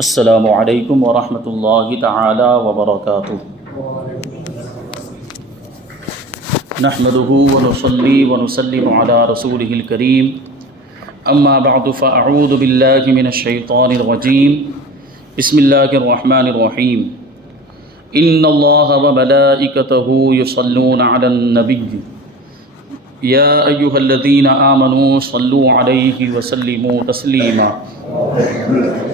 السلام علیکم ورحمۃ اللہ تعالی وبرکاتہ۔ نحمده ونصلی ونسلم علی رسولہ الکریم، اما بعد فاعوذ باللہ من الشیطان الرجیم، بسم اللہ الرحمن الرحیم۔ ان اللہ وملائکتہ یصلون علی النبی یا ایہا الذین آمنوا صلوا علیہ وسلموا تسلیما۔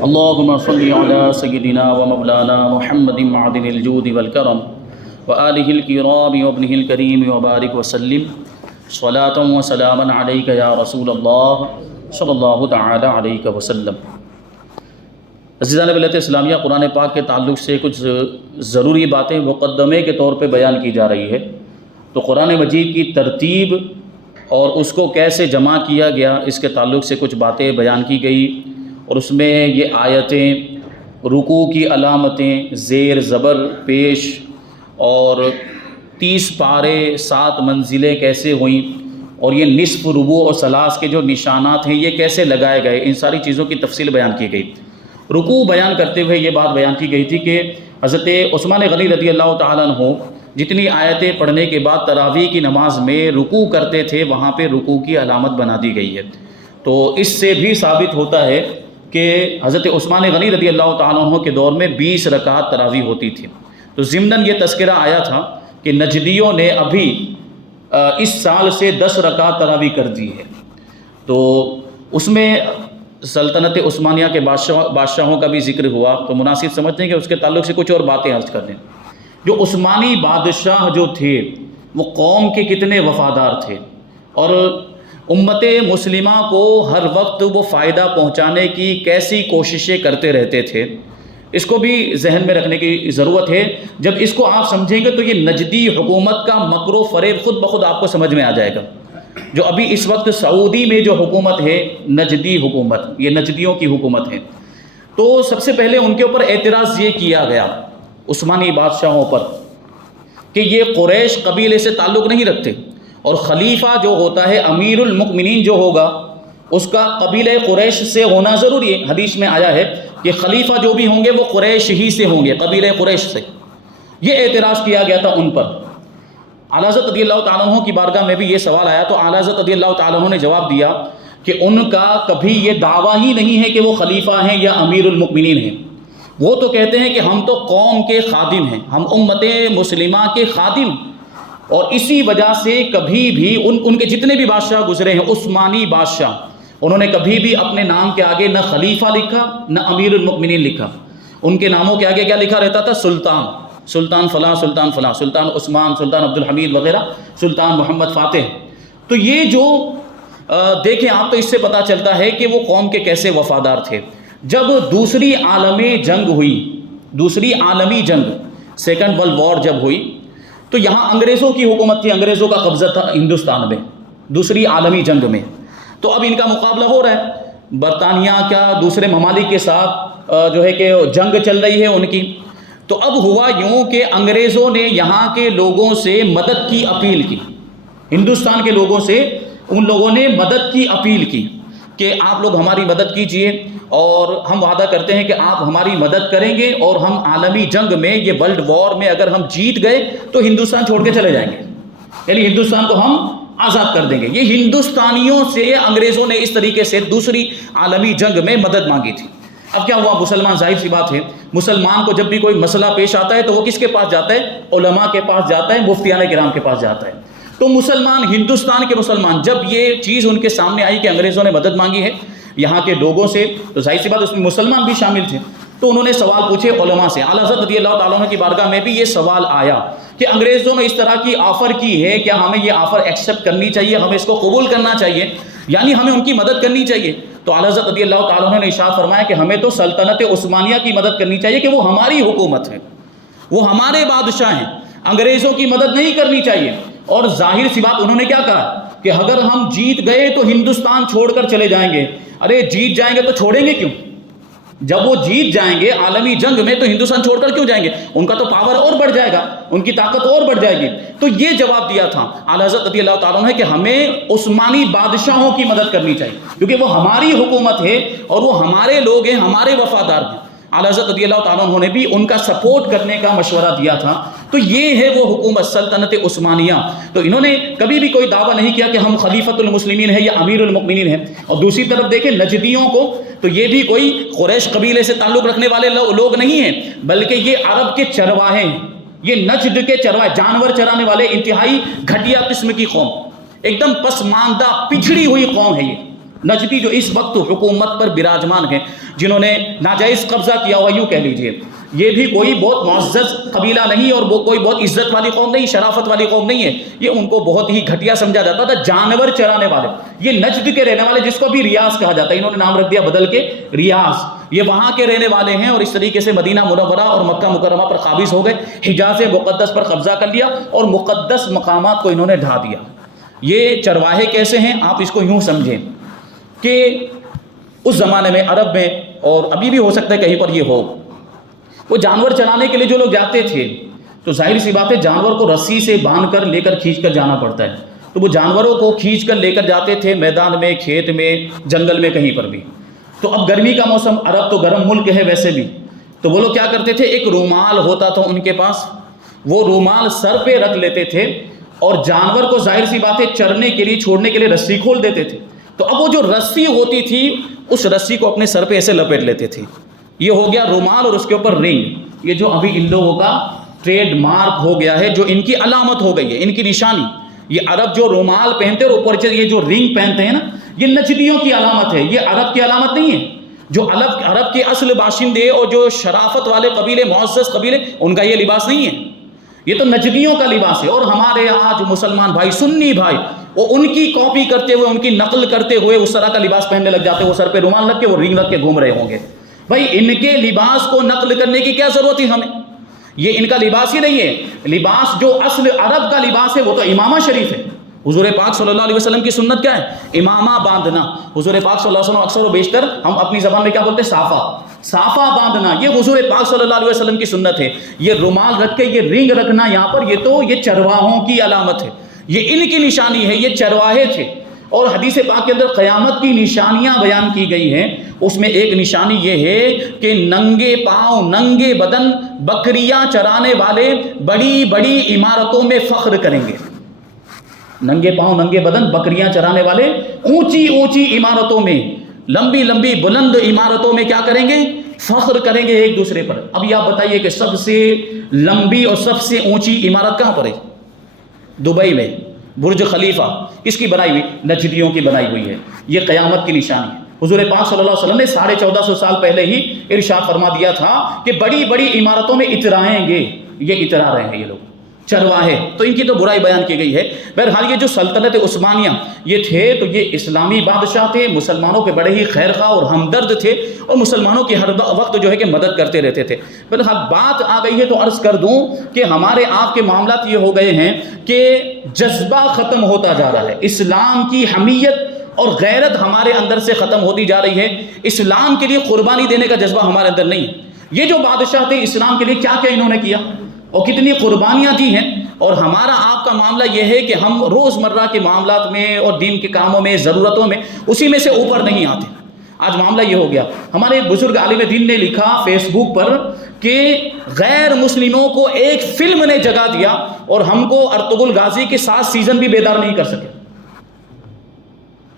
اللہم صلی علی سیدنا ومولانا محمد معدن الجود والکرم وآلہ الکرام وابنہ الکریم وبارک وسلم صلاۃ وسلاما علیک یا رسول اللہ صلی اللہ تعالی علیہ وسلم۔ عزیزان ملت اسلامیہ، قرآن پاک کے تعلق سے کچھ ضروری باتیں مقدمے کے طور پہ بیان کی جا رہی ہے۔ تو قرآن مجید کی ترتیب اور اس کو کیسے جمع کیا گیا، اس کے تعلق سے کچھ باتیں بیان کی گئی، اور اس میں یہ آیتیں، رکوع کی علامتیں، زیر زبر پیش، اور 30 پارے 7 منزلیں کیسے ہوئیں، اور یہ نصف ربوع اور ثلاث کے جو نشانات ہیں یہ کیسے لگائے گئے، ان ساری چیزوں کی تفصیل بیان کی گئی۔ رکوع بیان کرتے ہوئے یہ بات بیان کی گئی تھی کہ حضرت عثمان غنی رضی اللہ تعالیٰ عنہ جتنی آیتیں پڑھنے کے بعد تراویح کی نماز میں رکوع کرتے تھے، وہاں پہ رکوع کی علامت بنا دی گئی ہے۔ تو اس سے بھی ثابت ہوتا ہے کہ حضرت عثمان غنی رضی اللہ تعالیٰ عنہ کے دور میں 20 رکعت تراویح ہوتی تھی۔ تو ضمناً یہ تذکرہ آیا تھا کہ نجدیوں نے ابھی اس سال سے 10 رکعت تراویح کر دی ہے۔ تو اس میں سلطنت عثمانیہ کے بادشاہوں کا بھی ذکر ہوا، تو مناسب سمجھتے ہیں کہ اس کے تعلق سے کچھ اور باتیں عرض کر دیں۔ جو عثمانی بادشاہ جو تھے وہ قوم کے کتنے وفادار تھے، اور امت مسلمہ کو ہر وقت وہ فائدہ پہنچانے کی کیسی کوششیں کرتے رہتے تھے، اس کو بھی ذہن میں رکھنے کی ضرورت ہے۔ جب اس کو آپ سمجھیں گے تو یہ نجدی حکومت کا مکر و فریب خود بخود آپ کو سمجھ میں آ جائے گا۔ جو ابھی اس وقت سعودی میں جو حکومت ہے، نجدی حکومت، یہ نجدیوں کی حکومت ہے۔ تو سب سے پہلے ان کے اوپر اعتراض یہ کیا گیا عثمانی بادشاہوں پر کہ یہ قریش قبیلے سے تعلق نہیں رکھتے، اور خلیفہ جو ہوتا ہے، امیر المؤمنین جو ہوگا، اس کا قبیلہ قریش سے ہونا ضروری ہے۔ حدیث میں آیا ہے کہ خلیفہ جو بھی ہوں گے وہ قریش ہی سے ہوں گے، قبیلہ قریش سے۔ یہ اعتراض کیا گیا تھا ان پر۔ اعلیٰ حضرت رضی اللہ تعالیٰ عنہ کی بارگاہ میں بھی یہ سوال آیا، تو اعلیٰ حضرت رضی اللہ تعالیٰ عنہ نے جواب دیا کہ ان کا کبھی یہ دعویٰ ہی نہیں ہے کہ وہ خلیفہ ہیں یا امیر المؤمنین ہیں۔ وہ تو کہتے ہیں کہ ہم تو قوم کے خادم ہیں، ہم امت مسلمہ کے خادم، اور اسی وجہ سے کبھی بھی ان کے جتنے بھی بادشاہ گزرے ہیں، عثمانی بادشاہ، انہوں نے کبھی بھی اپنے نام کے آگے نہ خلیفہ لکھا نہ امیر المؤمنین لکھا۔ ان کے ناموں کے آگے کیا لکھا رہتا تھا؟ سلطان، سلطان فلاں، سلطان فلاں، سلطان عثمان، سلطان عبد الحمید وغیرہ، سلطان محمد فاتح۔ تو یہ جو دیکھیں آپ، تو اس سے پتہ چلتا ہے کہ وہ قوم کے کیسے وفادار تھے۔ جب دوسری عالمی جنگ ہوئی، دوسری عالمی جنگ، سیکنڈ ورلڈ وار جب ہوئی، تو یہاں انگریزوں کی حکومت تھی، انگریزوں کا قبضہ تھا ہندوستان میں دوسری عالمی جنگ میں۔ تو اب ان کا مقابلہ ہو رہا ہے، برطانیہ کا دوسرے ممالک کے ساتھ جو ہے کہ جنگ چل رہی ہے ان کی۔ تو اب ہوا یوں کہ انگریزوں نے یہاں کے لوگوں سے مدد کی اپیل کی، ہندوستان کے لوگوں سے ان لوگوں نے مدد کی اپیل کی کہ آپ لوگ ہماری مدد کیجئے، اور ہم وعدہ کرتے ہیں کہ آپ ہماری مدد کریں گے، اور ہم عالمی جنگ میں، یہ ورلڈ وار میں اگر ہم جیت گئے تو ہندوستان چھوڑ کے چلے جائیں گے، یعنی ہندوستان کو ہم آزاد کر دیں گے۔ یہ ہندوستانیوں سے انگریزوں نے اس طریقے سے دوسری عالمی جنگ میں مدد مانگی تھی۔ اب کیا ہوا؟ مسلمان، ظاہر سی بات ہے، مسلمان کو جب بھی کوئی مسئلہ پیش آتا ہے تو وہ کس کے پاس جاتا ہے؟ علماء کے پاس جاتا ہے، مفتیان کرام کے پاس جاتا ہے۔ تو مسلمان، ہندوستان کے مسلمان، جب یہ چیز ان کے سامنے آئی کہ انگریزوں نے مدد مانگی ہے یہاں کے لوگوں سے، تو ظاہر سی بات اس میں مسلمان بھی شامل تھے۔ تو انہوں نے سوال پوچھے علماء سے۔ اعلیٰ حضرت رضی اللہ تعالیٰ عنہ کی بارگاہ میں بھی یہ سوال آیا کہ انگریزوں نے اس طرح کی آفر کی ہے، کیا ہمیں یہ آفر ایکسیپٹ کرنی چاہیے، ہمیں اس کو قبول کرنا چاہیے، یعنی ہمیں ان کی مدد کرنی چاہیے؟ تو اعلیٰ حضرت رضی اللہ تعالیٰ عنہ نے ارشاد فرمایا کہ ہمیں تو سلطنت عثمانیہ کی مدد کرنی چاہیے، کہ وہ ہماری حکومت ہے، وہ ہمارے بادشاہ ہیں، انگریزوں کی مدد نہیں کرنی چاہیے۔ اور ظاہر سی بات انہوں نے کیا کہا کہ اگر ہم جیت گئے تو ہندوستان چھوڑ کر چلے جائیں گے۔ ارے جیت جائیں گے تو چھوڑیں گے کیوں؟ جب وہ جیت جائیں گے عالمی جنگ میں تو ہندوستان چھوڑ کر کیوں جائیں گے؟ ان کا تو پاور اور بڑھ جائے گا، ان کی طاقت اور بڑھ جائے گی۔ تو یہ جواب دیا تھا اعلیٰ حضرت رضی اللہ تعالیٰ عنہ کہ ہمیں عثمانی بادشاہوں کی مدد کرنی چاہیے، کیونکہ وہ ہماری حکومت ہے اور وہ ہمارے لوگ ہیں، ہمارے وفادار ہیں۔ اعلیٰ حضرت رضی اللہ تعالیٰ عنہ نے بھی ان کا سپورٹ کرنے کا مشورہ دیا تھا. تو یہ ہے وہ حکومت سلطنت عثمانیہ. تو انہوں نے کبھی بھی کوئی دعویٰ نہیں کیا کہ ہم خلیفۃ المسلمین ہیں یا امیر المؤمنین ہیں. اور دوسری طرف دیکھیں نجدیوں کو، تو یہ بھی کوئی قریش قبیلے سے تعلق رکھنے والے لوگ نہیں ہیں، بلکہ یہ عرب کے چرواہے ہیں. یہ نجد کے چرواہے، جانور چرانے والے انتہائی گھٹیا قسم کی قوم، ایک دم پسماندہ پچھڑی ہوئی قوم ہے یہ نجدی، جو اس وقت حکومت پر براجمان ہیں، جنہوں نے ناجائز قبضہ کیا ہوا یوں کہہ لیجئے. یہ بھی کوئی بہت معزز قبیلہ نہیں اور وہ کوئی بہت عزت والی قوم نہیں، شرافت والی قوم نہیں ہے. یہ ان کو بہت ہی گھٹیا سمجھا جاتا تھا، جانور چرانے والے. یہ نجد کے رہنے والے، جس کو بھی ریاض کہا جاتا ہے، انہوں نے نام رکھ دیا بدل کے ریاض. یہ وہاں کے رہنے والے ہیں اور اس طریقے سے مدینہ منورہ اور مکہ مکرمہ پر قابض ہو گئے، حجاز مقدس پر قبضہ کر لیا اور مقدس مقامات کو انہوں نے ڈھا دیا. یہ چرواہے کیسے ہیں؟ آپ اس کو یوں سمجھیں کہ اس زمانے میں عرب میں، اور ابھی بھی ہو سکتا ہے کہیں پر یہ ہو، وہ جانور چلانے کے لیے جو لوگ جاتے تھے تو ظاہر سی بات ہے جانور کو رسی سے باندھ کر لے کر کھینچ کر جانا پڑتا ہے. تو وہ جانوروں کو کھینچ کر لے کر جاتے تھے میدان میں، کھیت میں، جنگل میں، کہیں پر بھی. تو اب گرمی کا موسم، عرب تو گرم ملک ہے ویسے بھی، تو وہ لوگ کیا کرتے تھے، ایک رومال ہوتا تھا ان کے پاس، وہ رومال سر پہ رکھ لیتے تھے اور جانور کو ظاہر سی بات ہے چرنے کے لیے، چھوڑنے کے لیے رسی کھول دیتے تھے. تو اب وہ جو رسی ہوتی تھی اس رسی کو اپنے سر پہ ایسے لپیٹ لیتے تھے. یہ ہو گیا رومال اور اس کے اوپر رنگ، یہ جو ابھی ان لوگوں کا ٹریڈ مارک ہو گیا ہے، جو ان کی علامت ہو گئی ہے، ان کی نشانی. یہ عرب جو رومال پہنتے اور اوپر یہ جو رنگ پہنتے ہیں نا، یہ نجدیوں کی علامت ہے، یہ عرب کی علامت نہیں ہے. جو عرب کے اصل باشندے اور جو شرافت والے قبیلے، معزز قبیلے، ان کا یہ لباس نہیں ہے، یہ تو نجدیوں کا لباس ہے. اور ہمارے آج مسلمان بھائی، سنی بھائی، وہ ان کی کاپی کرتے ہوئے، ان کی نقل کرتے ہوئے اس طرح کا لباس پہننے لگ جاتے ہیں. وہ سر پہ رومال رکھ کے، وہ رنگ رکھ کے گھوم رہے ہوں گے. بھائی ان کے لباس کو نقل کرنے کی کیا ضرورت ہے ہمیں؟ یہ ان کا لباس ہی نہیں ہے. لباس جو اصل عرب کا لباس ہے وہ تو امامہ شریف ہے. حضور پاک صلی اللہ علیہ وسلم کی سنت کیا ہے؟ امامہ باندھنا. حضور پاک صلی اللہ علیہ وسلم اکثر و بیشتر ہم اپنی زبان میں کیا بولتے ہیں؟ صافہ باندھنا. یہ حضور پاک صلی اللہ علیہ وسلم کی سنت ہے. یہ رومال رکھ کے یہ رنگ رکھنا یہاں پر، یہ چرواہوں کی علامت ہے، یہ ان کی نشانی ہے. یہ چرواہے تھے. اور حدیث پاک کے اندر قیامت کی نشانیاں بیان کی گئی ہیں. اس میں ایک نشانی یہ ہے کہ ننگے پاؤں، ننگے بدن بکریاں چرانے والے بڑی بڑی عمارتوں میں فخر کریں گے. ننگے پاؤں، ننگے بدن بکریاں چرانے والے اونچی اونچی عمارتوں میں، لمبی لمبی بلند عمارتوں میں کیا کریں گے؟ فخر کریں گے ایک دوسرے پر. اب یہ آپ بتائیے کہ سب سے لمبی اور سب سے اونچی عمارت کہاں پر ہے؟ دبئی میں برج خلیفہ. کس کی بنائی ہوئی؟ نجدیوں کی بنائی ہوئی ہے. یہ قیامت کی نشانی ہے. حضور پاک صلی اللہ علیہ وسلم نے 1450 سال پہلے ہی ارشاد فرما دیا تھا کہ بڑی بڑی عمارتوں میں اترائیں گے. یہ اترا رہے ہیں یہ لوگ چرواہے. تو ان کی تو برائی بیان کی گئی ہے. بہرحال یہ جو سلطنت عثمانیہ یہ تھے تو یہ اسلامی بادشاہ تھے، مسلمانوں کے بڑے ہی خیر خواہ اور ہمدرد تھے اور مسلمانوں کی ہر وقت جو ہے کہ مدد کرتے رہتے تھے. بہرحال بات آ گئی ہے تو عرض کر دوں کہ ہمارے آپ کے معاملات یہ ہو گئے ہیں کہ جذبہ ختم ہوتا جا رہا ہے. اسلام کی حمیت اور غیرت ہمارے اندر سے ختم ہوتی جا رہی ہے. اسلام کے لیے قربانی دینے کا جذبہ ہمارے اندر نہیں. یہ جو بادشاہ تھے اسلام کے لیے کیا کیا انہوں نے کیا اور کتنی قربانیاں دی ہیں. اور ہمارا آپ کا معاملہ یہ ہے کہ ہم روزمرہ کے معاملات میں اور دین کے کاموں میں، ضرورتوں میں، اسی میں سے اوپر نہیں آتے. آج معاملہ یہ ہو گیا. ہمارے ایک بزرگ عالم دین نے لکھا فیس بک پر کہ غیر مسلموں کو ایک فلم نے جگہ دیا اور ہم کو ارطغرل غازی کے 7 سیزن بھی بیدار نہیں کر سکے.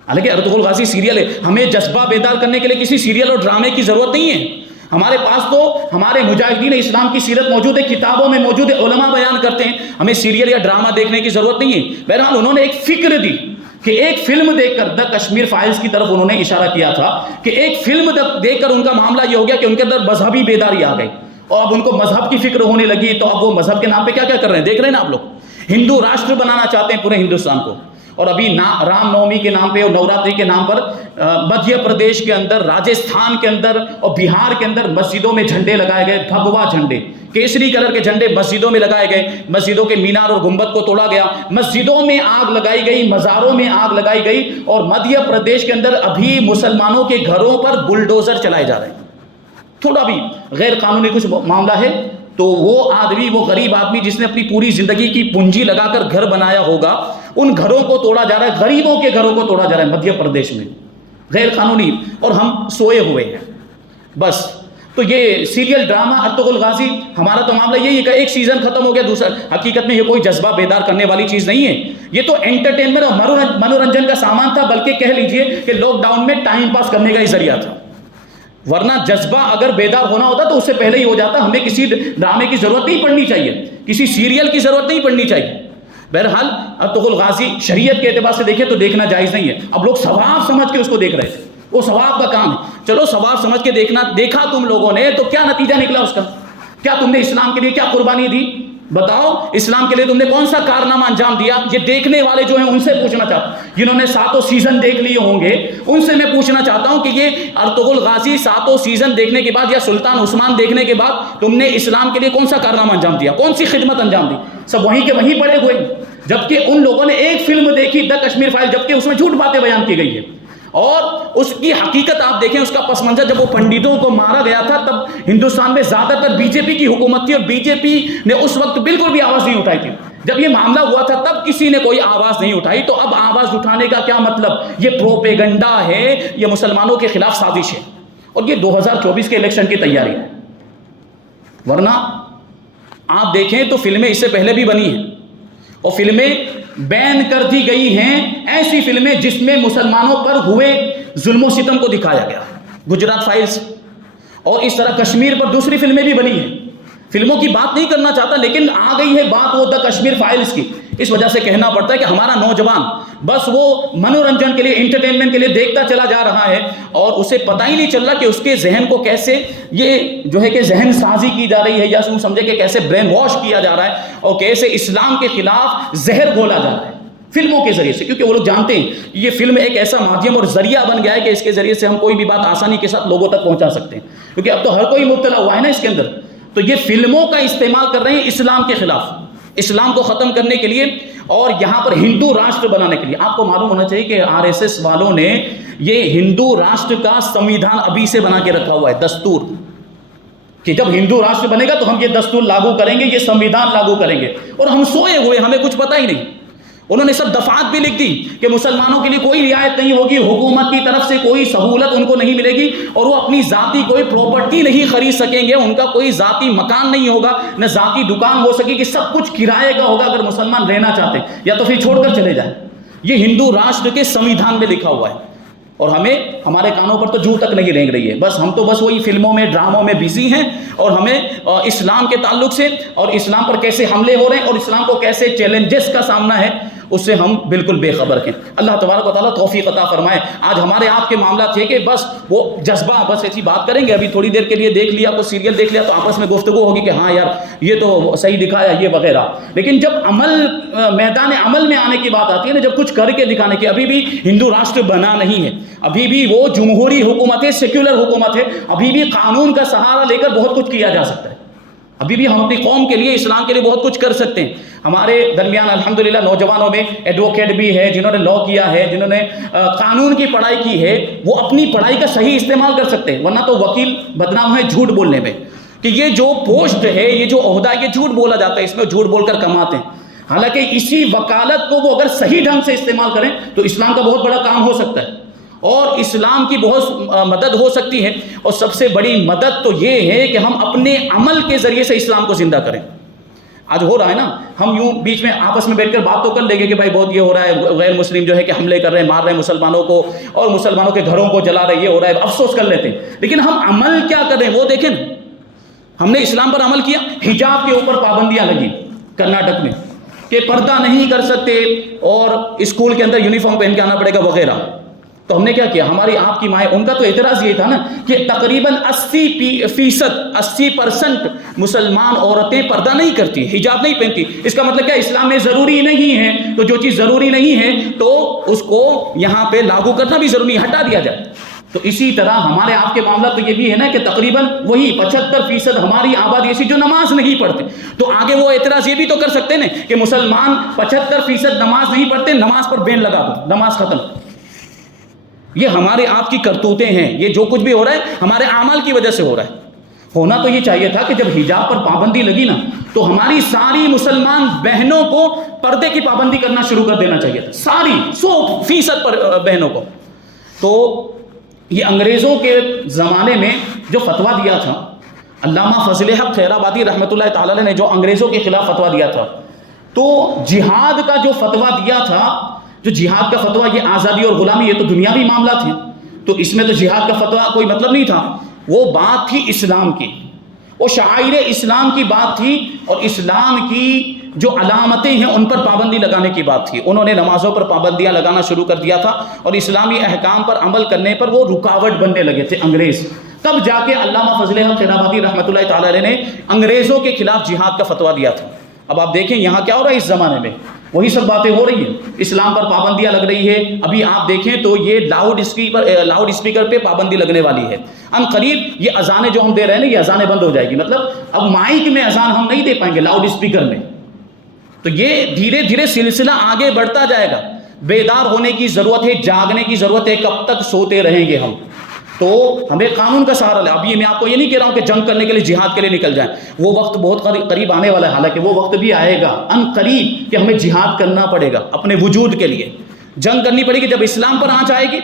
حالانکہ ارطغرل غازی سیریل ہے. ہمیں جذبہ بیدار کرنے کے لیے کسی سیریل اور ڈرامے کی ضرورت نہیں ہے. ہمارے پاس تو ہمارے مجاہدین اسلام کی سیرت موجود ہے، کتابوں میں موجود ہے، علماء بیان کرتے ہیں. ہمیں سیریل یا ڈرامہ دیکھنے کی ضرورت نہیں ہے. بہرحال انہوں نے ایک فکر دی کہ ایک فلم دیکھ کر، دا کشمیر فائلز کی طرف انہوں نے اشارہ کیا تھا کہ ایک فلم دیکھ کر ان کا معاملہ یہ ہو گیا کہ ان کے اندر مذہبی بیداری آ گئی اور اب ان کو مذہب کی فکر ہونے لگی. تو اب وہ مذہب کے نام پہ کیا کیا کر رہے ہیں دیکھ رہے ہیں نا آپ لوگ. ہندو راشٹر بنانا چاہتے ہیں پورے ہندوستان کو. اور ابھی رام نومی کے نام پہ اور نوراتری کے نام پر مدھیہ پردیش کے اندر، راجستھان کے اندر اور بہار کے اندر مسجدوں میں جھنڈے لگائے گئے، بھگوا جھنڈے، کیسری کلر کے جھنڈے مسجدوں میں لگائے گئے. مسجدوں کے مینار اور گنبد کو توڑا گیا، مسجدوں میں آگ لگائی گئی، مزاروں میں آگ لگائی گئی. اور مدھیہ پردیش کے اندر ابھی مسلمانوں کے گھروں پر بلڈوزر چلائے جا رہے ہیں. تھوڑا بھی غیر قانونی کچھ معاملہ ہے تو وہ آدمی، وہ غریب آدمی جس نے اپنی پوری زندگی کی پونجی لگا کر گھر بنایا ہوگا، ان گھروں کو توڑا جا رہا ہے، غریبوں کے گھروں کو توڑا جا رہا ہے مدھیہ پردیش میں غیر قانونی. اور ہم سوئے ہوئے ہیں بس. تو یہ سیریل ڈرامہ ارطغرل غازی، ہمارا تو معاملہ یہی ہے کہ ایک سیزن ختم ہو گیا دوسرا، حقیقت میں یہ کوئی جذبہ بیدار کرنے والی چیز نہیں ہے، یہ تو انٹرٹینمنٹ اور منورنجن کا سامان تھا، بلکہ کہہ لیجئے کہ لاک ڈاؤن میں ٹائم پاس کرنے کا ہی ذریعہ تھا، ورنہ جذبہ اگر بیدار ہونا ہوتا تو اس سے پہلے ہی ہو جاتا۔ ہمیں کسی ڈرامے کی ضرورت نہیں پڑنی چاہیے، کسی سیریل کی ضرورت نہیں پڑنی چاہیے۔ بہرحال ارطغرل غازی شریعت کے اعتبار سے دیکھیں تو دیکھنا جائز نہیں ہے، اب لوگ ثواب سمجھ کے اس کو دیکھ رہے تھے، وہ ثواب کا کام ہے، چلو ثواب سمجھ کے دیکھا تم لوگوں نے تو کیا نتیجہ نکلا اس کا؟ کیا تم نے اسلام کے لیے کیا قربانی دی؟ بتاؤ، اسلام کے لیے تم نے کون سا کارنامہ انجام دیا؟ یہ دیکھنے والے جو ہیں ان سے پوچھنا چاہتا ہوں، جنہوں نے 7 سیزن دیکھ لیے ہوں گے ان سے میں پوچھنا چاہتا ہوں کہ یہ ارطغرل غازی 7 سیزن دیکھنے کے بعد یا سلطان عثمان دیکھنے کے بعد تم نے اسلام کے لیے کون سا کارنامہ انجام دیا، کون سی خدمت انجام دی؟ سب وہیں کے وہیں پڑے ہوئے، جبکہ ان لوگوں نے ایک فلم دیکھی دا کشمیر فائل، جبکہ اس میں جھوٹ باتیں بیان کی گئی ہے، اور اس کی حقیقت آپ دیکھیں، اس کا پس منظر جب وہ پنڈتوں کو مارا گیا تھا تب ہندوستان میں زیادہ تر بی جے پی کی حکومت تھی، اور بی جے پی نے اس وقت بالکل بھی آواز نہیں اٹھائی تھی، جب یہ معاملہ ہوا تھا تب کسی نے کوئی آواز نہیں اٹھائی، تو اب آواز اٹھانے کا کیا مطلب؟ یہ پروپیگنڈا ہے، یہ مسلمانوں کے خلاف سازش ہے، اور یہ 2024 کے الیکشن کی تیاری ہے، ورنہ آپ دیکھیں تو فلمیں اس سے پہلے بھی بنی ہیں، اور فلمیں بین کر دی گئی ہیں، ایسی فلمیں جس میں مسلمانوں پر ہوئے ظلم و ستم کو دکھایا گیا، گجرات فائلز، اور اس طرح کشمیر پر دوسری فلمیں بھی بنی ہیں۔ فلموں کی بات نہیں کرنا چاہتا، لیکن آ گئی ہے بات وہ دا کشمیر فائلز کی، اس وجہ سے کہنا پڑتا ہے کہ ہمارا نوجوان بس وہ منورنجن کے لیے، انٹرٹینمنٹ کے لیے دیکھتا چلا جا رہا ہے، اور اسے پتہ ہی نہیں چل رہا کہ اس کے ذہن کو کیسے یہ جو ہے کہ ذہن سازی کی جا رہی ہے، یا سمجھے کہ کیسے برین واش کیا جا رہا ہے، اور کیسے اسلام کے خلاف زہر گھولا جا رہا ہے فلموں کے ذریعے سے، کیونکہ وہ لوگ جانتے ہیں یہ فلم ایک ایسا مادھیم اور ذریعہ بن گیا ہے کہ اس کے ذریعے سے ہم کوئی بھی بات آسانی کے ساتھ لوگوں تک پہنچا سکتے ہیں، کیونکہ اب تو ہر کوئی مبتلا ہوا ہے نا اس کے اندر، تو یہ فلموں کا استعمال کر رہے ہیں اسلام کے خلاف، اسلام کو ختم کرنے کے لیے، اور یہاں پر ہندو راشٹر بنانے کے لیے۔ آپ کو معلوم ہونا چاہیے کہ RSS والوں نے یہ ہندو راشٹر کا سمویدھان ابھی سے بنا کے رکھا ہوا ہے، دستور، کہ جب ہندو راشٹر بنے گا تو ہم یہ دستور لاگو کریں گے، یہ سمویدھان لاگو کریں گے، اور ہم سوئے ہوئے، ہمیں کچھ پتہ ہی نہیں۔ انہوں نے سب دفعات بھی لکھ دی کہ مسلمانوں کے لیے کوئی رعایت نہیں ہوگی، حکومت کی طرف سے کوئی سہولت ان کو نہیں ملے گی، اور وہ اپنی ذاتی کوئی پراپرٹی نہیں خرید سکیں گے، ان کا کوئی ذاتی مکان نہیں ہوگا، نہ ذاتی دکان ہو سکے گی، سب کچھ کرائے کا ہوگا اگر مسلمان رہنا چاہتے، یا تو پھر چھوڑ کر چلے جائیں۔ یہ ہندو راشٹر کے سمویدھان میں لکھا ہوا ہے، اور ہمارے کانوں پر تو جو تک نہیں رینگ رہی ہے، بس ہم تو بس وہی فلموں میں، ڈراموں میں بزی ہیں، اور ہمیں اسلام کے تعلق سے اور اسلام پر کیسے حملے ہو رہے ہیں اور اسلام کو کیسے چیلنجز کا سامنا ہے اس سے ہم بالکل بے خبر ہیں۔ اللہ تبارک و تعالیٰ توفیق عطا فرمائے۔ آج ہمارے آپ کے معاملات تھے کہ بس وہ جذبہ، بس ایسی بات کریں گے، ابھی تھوڑی دیر کے لیے دیکھ لیا، کوئی سیریل دیکھ لیا تو آپس میں گفتگو ہوگی کہ ہاں یار یہ تو صحیح دکھایا، یہ وغیرہ، لیکن جب میدان عمل میں آنے کی بات آتی ہے نا، جب کچھ کر کے دکھانے کی، ابھی بھی ہندو راشٹر بنا نہیں ہے، ابھی بھی وہ جمہوری حکومت ہے، سیکولر حکومت ہے، ابھی بھی قانون کا سہارا لے کر بہت کچھ کیا جا سکتا ہے، ابھی بھی ہم اپنی قوم کے لیے، اسلام کے لیے بہت کچھ کر سکتے ہیں۔ ہمارے درمیان الحمدللہ نوجوانوں میں ایڈوکیٹ بھی ہے، جنہوں نے لا کیا ہے، جنہوں نے قانون کی پڑھائی کی ہے، وہ اپنی پڑھائی کا صحیح استعمال کر سکتے ہیں، ورنہ تو وکیل بدنام ہے جھوٹ بولنے میں، کہ یہ جو پوسٹ ہے، یہ جو عہدہ ہے، یہ جھوٹ بولا جاتا ہے، اس میں جھوٹ بول کر کماتے ہیں، حالانکہ اسی وکالت کو وہ اگر صحیح ڈھنگ سے استعمال کریں تو اسلام کا بہت بڑا کام ہو سکتا ہے، اور اسلام کی بہت مدد ہو سکتی ہے، اور سب سے بڑی مدد تو یہ ہے کہ ہم اپنے عمل کے ذریعے سے اسلام کو زندہ کریں۔ آج ہو رہا ہے نا، ہم یوں بیچ میں آپس میں بیٹھ کر بات تو کر لیں گے کہ بھائی بہت یہ ہو رہا ہے، غیر مسلم جو ہے کہ حملے کر رہے ہیں، مار رہے ہیں مسلمانوں کو، اور مسلمانوں کے گھروں کو جلا رہے، یہ ہو رہا ہے، افسوس کر لیتے ہیں، لیکن ہم عمل کیا کر رہے ہیں وہ دیکھیں نا۔ ہم نے اسلام پر عمل کیا، حجاب کے اوپر پابندیاں لگی کرناٹک میں کہ پردہ نہیں کر سکتے، اور اسکول کے اندر یونیفارم پہن کے آنا پڑے گا وغیرہ، تو ہم نے کیا کیا، ہماری آپ کی مائیں، ان کا تو اعتراض یہ تھا نا کہ تقریباً 80% مسلمان عورتیں پردہ نہیں کرتی، حجاب نہیں پہنتی، اس کا مطلب کیا اسلام میں ضروری نہیں ہے، تو جو چیز ضروری نہیں ہے تو اس کو یہاں پہ لاگو کرنا بھی ضروری ہے، ہٹا دیا جائے۔ تو اسی طرح ہمارے آپ کے معاملات تو یہ بھی ہے نا کہ تقریباً وہی 75% ہماری آبادی ایسی جو نماز نہیں پڑھتے، تو آگے وہ اعتراض یہ بھی تو کر سکتے ہیں کہ مسلمان 75% نماز نہیں پڑھتے، نماز پر بین لگا دو، نماز ختم۔ یہ ہمارے آپ کی کرتوتیں ہیں، یہ جو کچھ بھی ہو رہا ہے ہمارے اعمال کی وجہ سے ہو رہا ہے۔ ہونا تو یہ چاہیے تھا کہ جب حجاب پر پابندی لگی نا تو ہماری ساری مسلمان بہنوں کو پردے کی پابندی کرنا شروع کر دینا چاہیے تھا، ساری 100% پر بہنوں کو۔ تو یہ انگریزوں کے زمانے میں جو فتویٰ دیا تھا علامہ فضل حق خیرآبادی رحمۃ اللہ تعالی علیہ نے جو انگریزوں کے خلاف فتویٰ دیا تھا، تو جہاد کا جو فتویٰ دیا تھا، جو جہاد کا فتویٰ، یہ آزادی اور غلامی، یہ تو دنیاوی معاملات ہیں، تو اس میں تو جہاد کا فتویٰ کوئی مطلب نہیں تھا. وہ بات تھی اسلام کی، وہ شعائر اسلام کی بات تھی، اور اسلام کی جو علامتیں ہیں ان پر پابندی لگانے کی بات تھی. انہوں نے نمازوں پر پابندیاں لگانا شروع کر دیا تھا، اور اسلامی احکام پر عمل کرنے پر وہ رکاوٹ بننے لگے تھے انگریز. تب جا کے علامہ فضل حق خیرآبادی رحمۃ اللہ تعالی علیہ نے انگریزوں کے خلاف جہاد کا فتویٰ دیا تھا. اب آپ دیکھیں یہاں کیا ہو رہا ہے، اس زمانے میں وہی سب باتیں ہو رہی ہیں، اسلام پر پابندیاں لگ رہی ہے. ابھی آپ دیکھیں تو یہ لاؤڈ اسپیکر پہ پابندی لگنے والی ہے. ان قریب یہ اذانیں جو ہم دے رہے ہیں نا، یہ اذانیں بند ہو جائے گی. مطلب اب مائک میں اذان ہم نہیں دے پائیں گے، لاؤڈ اسپیکر میں. تو یہ دھیرے دھیرے سلسلہ آگے بڑھتا جائے گا. بیدار ہونے کی ضرورت ہے، جاگنے کی ضرورت ہے. کب تک سوتے رہیں گے ہم؟ تو ہمیں قانون کا سہارا لے. ابھی میں آپ کو یہ نہیں کہہ رہا ہوں کہ جنگ کرنے کے لیے، جہاد کے لیے نکل جائیں، وہ وقت بہت قریب آنے والا ہے. حالانکہ وہ وقت بھی آئے گا ان قریب کہ ہمیں جہاد کرنا پڑے گا اپنے وجود کے لیے. جنگ کرنی پڑے گی جب اسلام پر آنچ آئے گی،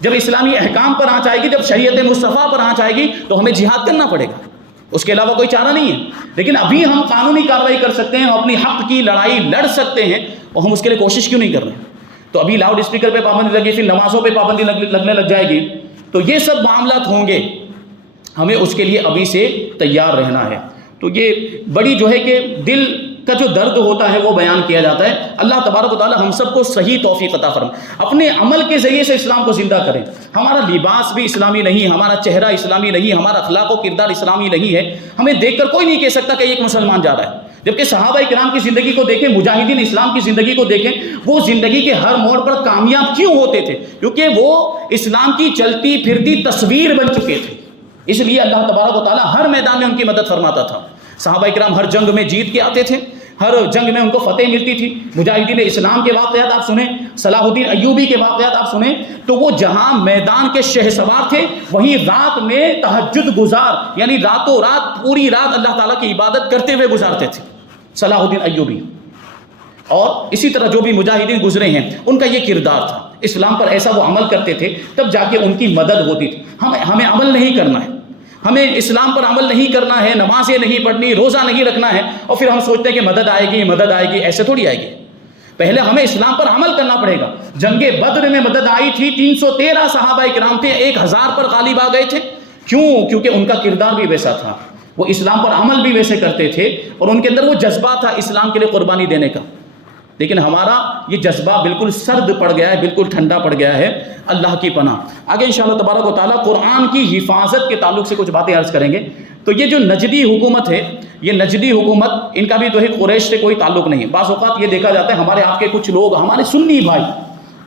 جب اسلامی احکام پر آنچ آئے گی، جب شریعت مصطفیٰ پر آنچ آئے گی تو ہمیں جہاد کرنا پڑے گا. اس کے علاوہ کوئی چارہ نہیں ہے. لیکن ابھی ہم قانونی کارروائی کر سکتے ہیں، ہم اپنی حق کی لڑائی لڑ سکتے ہیں، اور ہم اس کے لیے کوشش کیوں نہیں کر رہے ہیں؟ تو ابھی لاؤڈ اسپیکر پہ پابندی لگی، پھر نمازوں پہ پابندی لگنے لگ جائے گی. تو یہ سب معاملات ہوں گے، ہمیں اس کے لیے ابھی سے تیار رہنا ہے. تو یہ بڑی جو ہے کہ دل کا جو درد ہوتا ہے وہ بیان کیا جاتا ہے. اللہ تبارک و تعالی ہم سب کو صحیح توفیق عطا فرمائے. اپنے عمل کے ذریعے سے اسلام کو زندہ کریں. ہمارا لباس بھی اسلامی نہیں، ہمارا چہرہ اسلامی نہیں، ہمارا اخلاق و کردار اسلامی نہیں ہے. ہمیں دیکھ کر کوئی نہیں کہہ سکتا کہ ایک مسلمان جا رہا ہے. جبکہ صحابہ کرام کی زندگی کو دیکھیں، مجاہدین اسلام کی زندگی کو دیکھیں، وہ زندگی کے ہر موڑ پر کامیاب کیوں ہوتے تھے؟ کیونکہ وہ اسلام کی چلتی پھرتی تصویر بن چکے تھے. اس لیے اللہ تبارک و تعالی ہر میدان میں ان کی مدد فرماتا تھا. صحابہ کرام ہر جنگ میں جیت کے آتے تھے، ہر جنگ میں ان کو فتح ملتی تھی. مجاہدین اسلام کے واقعات آپ سنیں، صلاح الدین ایوبی کے واقعات آپ سنیں، تو وہ جہاں میدان کے شہسوار تھے، وہیں رات میں تہجد گزار، یعنی راتوں رات پوری رات اللہ تعالیٰ کی عبادت کرتے ہوئے گزارتے تھے صلاح الدین ایوبی. اور اسی طرح جو بھی مجاہدین گزرے ہیں ان کا یہ کردار تھا. اسلام پر ایسا وہ عمل کرتے تھے، تب جا کے ان کی مدد ہوتی تھی. ہمیں عمل نہیں کرنا ہے، ہمیں اسلام پر عمل نہیں کرنا ہے، نمازیں نہیں پڑھنی، روزہ نہیں رکھنا ہے، اور پھر ہم سوچتے ہیں کہ مدد آئے گی مدد آئے گی. ایسے تھوڑی آئے گی. پہلے ہمیں اسلام پر عمل کرنا پڑے گا. جنگ بدر میں مدد آئی تھی، 313 صحابہ کرام تھے، 1000 پر غالب آ گئے تھے. کیوں؟ کیونکہ ان کا کردار بھی ویسا تھا، وہ اسلام پر عمل بھی ویسے کرتے تھے، اور ان کے اندر وہ جذبہ تھا اسلام کے لیے قربانی دینے کا. لیکن ہمارا یہ جذبہ بالکل سرد پڑ گیا ہے، بالکل ٹھنڈا پڑ گیا ہے. اللہ کی پناہ. آگے انشاءاللہ تبارک و تعالیٰ قرآن کی حفاظت کے تعلق سے کچھ باتیں عرض کریں گے. تو یہ جو نجدی حکومت ہے، یہ نجدی حکومت، ان کا بھی تو ہے قریش سے کوئی تعلق نہیں. بعض اوقات یہ دیکھا جاتا ہے ہمارے آپ کے کچھ لوگ، ہمارے سنی بھائی،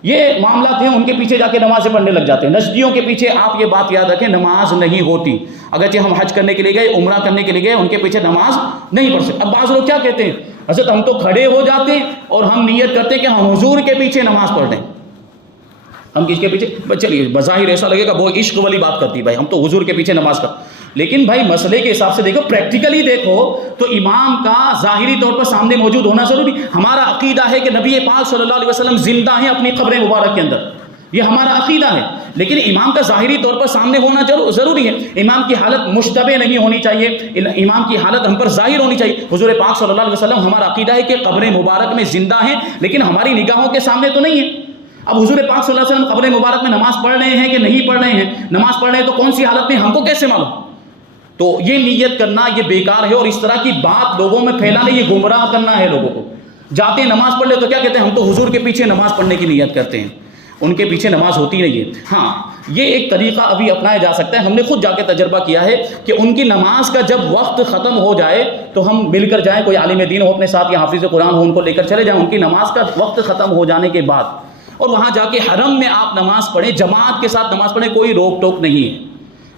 یہ معاملات ہیں، ان کے پیچھے جا کے نمازیں پڑھنے لگ جاتے ہیں. نجدیوں کے پیچھے آپ یہ بات یاد رکھیں، نماز نہیں ہوتی. اگرچہ ہم حج کرنے کے لیے گئے، عمرہ کرنے کے لیے گئے، ان کے پیچھے نماز نہیں پڑھ سکتے. اب بعض لوگ کیا کہتے ہیں، حضرت ہم تو کھڑے ہو جاتے ہیں اور ہم نیت کرتے ہیں کہ ہم حضور کے پیچھے نماز پڑھ رہے ہیں. ہم کس کے پیچھے؟ چلیے بظاہر ایسا لگے گا بہت عشق والی بات کرتی بھائی، ہم تو حضور کے پیچھے نماز پڑھ. لیکن بھائی مسئلے کے حساب سے دیکھو، پریکٹیکلی دیکھو تو امام کا ظاہری طور پر سامنے موجود ہونا ضروری. ہمارا عقیدہ ہے کہ نبی پاک صلی اللہ علیہ وسلم زندہ ہیں اپنی قبر مبارک کے اندر، یہ ہمارا عقیدہ ہے. لیکن امام کا ظاہری طور پر سامنے ہونا ضروری ہے. امام کی حالت مشتبہ نہیں ہونی چاہیے، امام کی حالت ہم پر ظاہر ہونی چاہیے. حضور پاک صلی اللہ علیہ وسلم، ہمارا عقیدہ ہے کہ قبر مبارک میں زندہ ہیں، لیکن ہماری نگاہوں کے سامنے تو نہیں ہے. اب حضور پاک صلی اللہ علیہ وسلم قبر مبارک میں نماز پڑھ رہے ہیں کہ نہیں پڑھ رہے ہیں؟ نماز پڑھ رہے ہیں تو کون سی حالت میں، ہم کو کیسے معلوم؟ تو یہ نیت کرنا یہ بیکار ہے، اور اس طرح کی بات لوگوں میں پھیلانا یہ گمراہ کرنا ہے لوگوں کو. جاتے ہیں نماز پڑھ لے تو کیا کہتے ہیں، ہم تو حضور کے پیچھے نماز پڑھنے کی نیت کرتے ہیں. ان کے پیچھے نماز ہوتی نہیں ہے. ہاں یہ ایک طریقہ ابھی اپنایا جا سکتا ہے. ہم نے خود جا کے تجربہ کیا ہے کہ ان کی نماز کا جب وقت ختم ہو جائے تو ہم مل کر جائیں، کوئی عالم دین ہو اپنے ساتھ یا حافظ قرآن ہو، ان کو لے کر چلے جائیں. ان کی نماز کا وقت ختم ہو جانے کے بعد، اور وہاں جا کے حرم میں آپ نماز پڑھیں، جماعت کے ساتھ نماز پڑھیں، کوئی روک ٹوک نہیں ہے.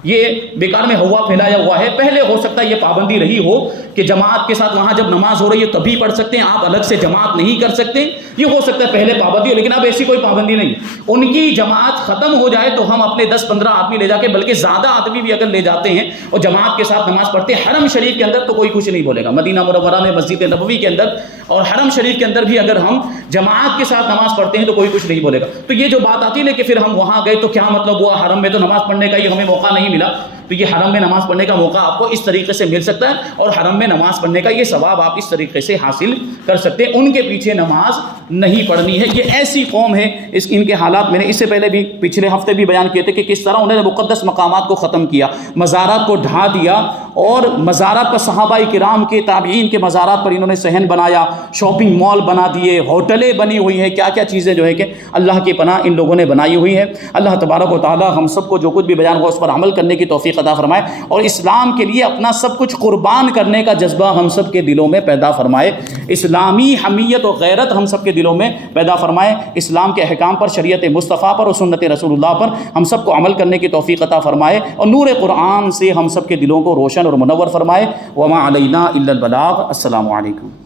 یہ بیکار میں ہوا پھیلایا ہوا ہے. پہلے ہو سکتا ہے یہ پابندی رہی ہو کہ جماعت کے ساتھ وہاں جب نماز ہو رہی ہے تبھی پڑھ سکتے ہیں، آپ الگ سے جماعت نہیں کر سکتے. یہ ہو سکتا ہے پہلے پابندی ہو، لیکن اب ایسی کوئی پابندی نہیں. ان کی جماعت ختم ہو جائے تو ہم اپنے 10-15 آدمی لے جا کے، بلکہ زیادہ آدمی بھی اگر لے جاتے ہیں اور جماعت کے ساتھ نماز پڑھتے ہیں حرم شریف کے اندر، تو کوئی کچھ نہیں بولے گا. مدینہ منورہ میں مسجد نبوی کے اندر اور حرم شریف کے اندر بھی اگر ہم جماعت کے ساتھ نماز پڑھتے ہیں تو کوئی کچھ نہیں بولے گا. تو یہ جو بات آتی ہے کہ پھر ہم وہاں گئے تو کیا مطلب ہوا، حرم میں تو نماز پڑھنے کا ہی ہمیں موقع نہیں ملا، تو یہ حرم میں نماز پڑھنے کا موقع آپ کو اس طریقے سے مل سکتا ہے، اور حرم میں نماز پڑھنے کا یہ ثواب آپ اس طریقے سے حاصل کر سکتے ہیں۔ ان کے پیچھے نماز نہیں پڑھنی ہے۔ یہ ایسی قوم ہے، ان کے حالات میں نے اس سے پہلے بھی پچھلے ہفتے بھی بیان کیے تھے کہ کس طرح انہوں نے مقدس مقامات کو ختم کیا، مزارات کو ڈھا دیا، اور مزارات پر صحابہ کرام کے تابعین کے مزارات پر انہوں نے صحن بنایا، شاپنگ مال بنا دیے، ہوٹلیں بنی ہوئی ہیں، کیا کیا چیزیں جو ہے کہ اللہ کی پناہ ان لوگوں نے بنائی ہوئی ہے۔ اللہ تبارک و تعالی ہم سب کو جو کچھ بھی بیان ہوا اس پر عمل کرنے کی توفیق عطا فرمائے، اور اسلام کے لیے اپنا سب کچھ قربان کرنے کا جذبہ ہم سب کے دلوں میں پیدا فرمائے، اسلامی حمیت و غیرت ہم سب کے دلوں میں پیدا فرمائے، اسلام کے احکام پر، شریعت مصطفیٰ پر اور سنت رسول اللہ پر ہم سب کو عمل کرنے کی توفیق عطا فرمائے، اور نور قرآن سے ہم سب کے دلوں کو روشن اور منور فرمائے۔ وما علینا الا البلاغ۔ السلام علیکم۔